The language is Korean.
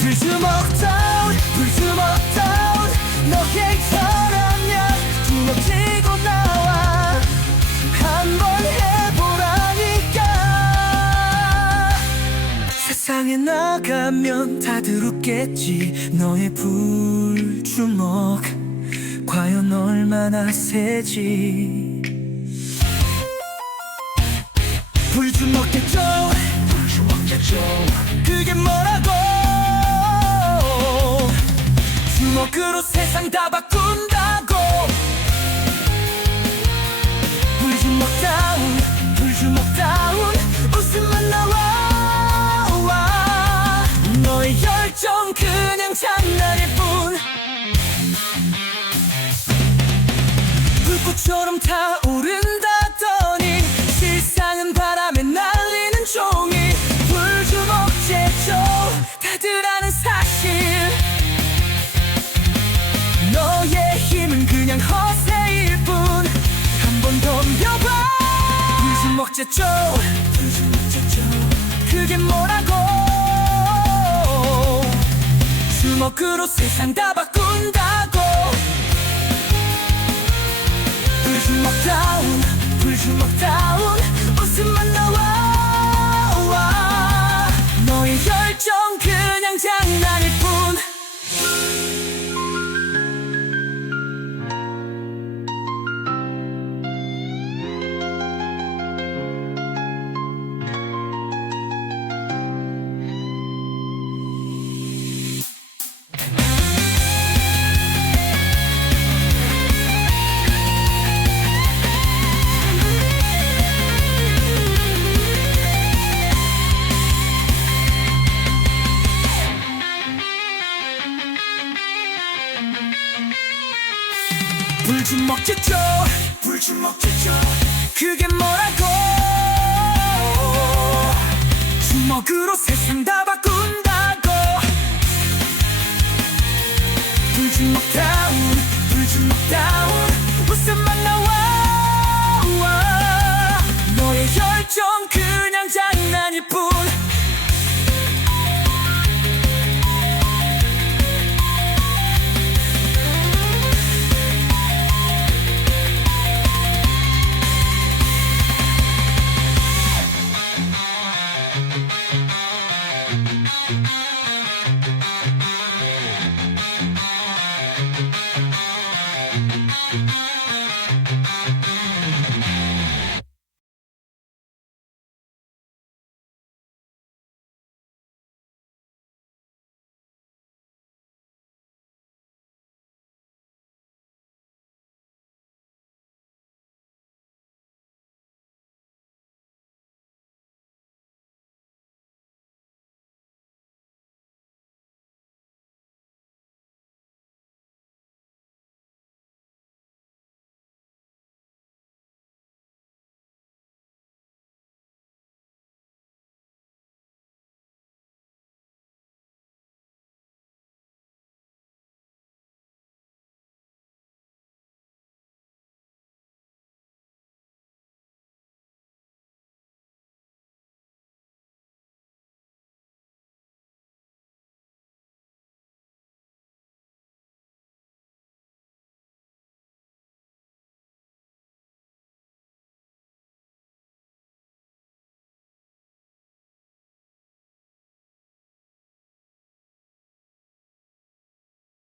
불주먹 다운 불주먹 다운 너에게서라면 주먹 쥐고 나와. 한번 해보라니까. 세상에 나가면 다들 웃겠지. 너의 불주먹 과연 얼마나 세지 불주먹 대죠? 불주먹 대죠. 그게 뭐라고? 주먹으로 세상 다 바꾼다고. 불주 먹 다운 불주 먹 다운 웃음만 나와 와. 너의 열정 그냥 장난일 뿐. 불꽃처럼 타오른다 제조 그게 뭐라고? 주먹으로 세상 다 바꾼다고. 불주먹 다운 불주먹 다운 웃음만 나와 와. 불주먹 제죠. 불주먹 제죠. 그게 뭐라고? 주먹으로 세상 다